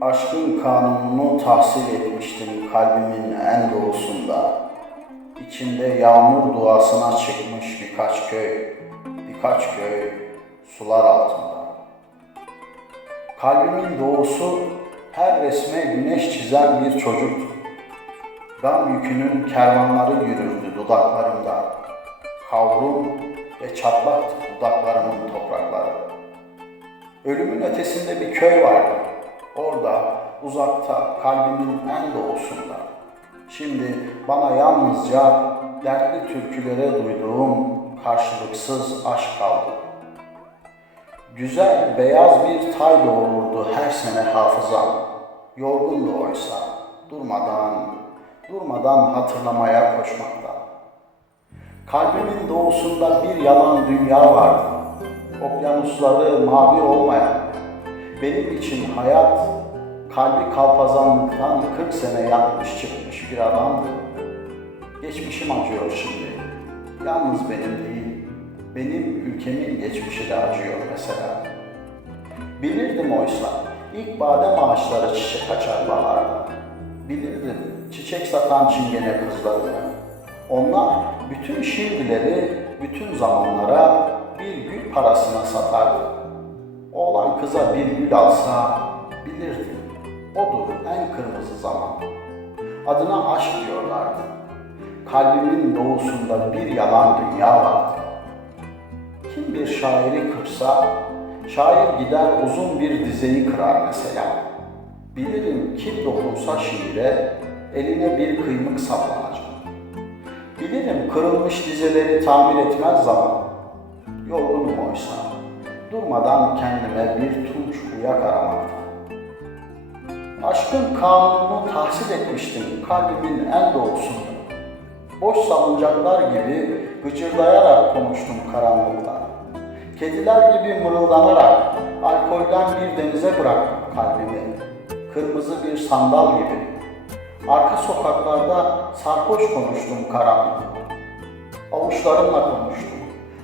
Aşkın kanununu tahsil etmiştim kalbimin en doğusunda. İçinde yağmur duasına çıkmış birkaç köy, birkaç köy sular altında. Kalbimin doğusu her resme güneş çizen bir çocuktu. Gam yükünün kervanları yürürdü dudaklarımda. Kavrum ve çatlaktı dudaklarımın toprakları. Ölümün ötesinde bir köy vardı. Orada, uzakta, kalbimin en doğusunda. Şimdi bana yalnızca dertli türkülere duyduğum karşılıksız aşk kaldı. Güzel beyaz bir tay doğururdu her sene hafızam. Yorgundu oysa durmadan, durmadan hatırlamaya koşmakta. Kalbimin doğusunda bir yalan dünya vardı. Okyanusları mavi olmayan, benim için hayat, kalbi kalpazanlıktan 40 sene yatmış çıkmış bir adamdı. Geçmişim acıyor şimdi. Yalnız benim değil, benim ülkemin geçmişi de acıyor mesela. Bilirdim oysa, ilk badem ağaçları çiçek açar baharda. Bilirdim çiçek satan çingene kızlarını. Onlar bütün şimdileri, bütün zamanlara bir gül parasına satardı. Kıza bir gül alsa bilirdi. Odur en kırmızı zaman. Adına aşk diyorlardı. Kalbimin doğusunda bir yalan dünya vardı. Kim bir şairi kırsa, şair gider uzun bir dizeyi kırar mesela. Bilirim kim dokunsa şiire, eline bir kıymık saplanacak. Bilirim kırılmış dizeleri tamir etmez zaman. Yorgunum oysa, durmadan kendime bir tunç uyak aramakta. Aşkın kanununu tahsil etmiştim kalbimin en doğusunda. Boş salıncaklar gibi gıcırdayarak konuştum karanlıkta. Kediler gibi mırıldanarak alkolden bir denize bıraktım kalbimi. Kırmızı bir sandal gibi. Arka sokaklarda sarhoş konuştum karanlıkta. Avuçlarımla konuştum.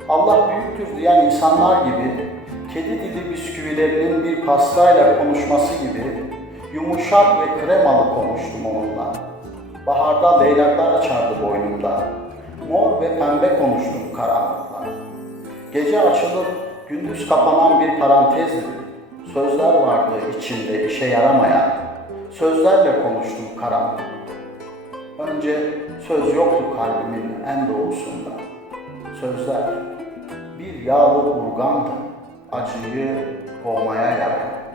Allah büyüktür diyen insanlar gibi, kedi dili bisküvilerinin bir pastayla konuşması gibi yumuşak ve kremalı konuştum onunla. Baharda leylaklar açardı boynumda. Mor ve pembe konuştum karanlıkla. Gece açılıp gündüz kapanan bir parantezdi. Sözler vardı içinde işe yaramayan. Sözlerle konuştum karanlıkla. Önce söz yoktu kalbimin en doğusunda. Sözler bir yağlı urgandı, acıyı kovmaya yarar.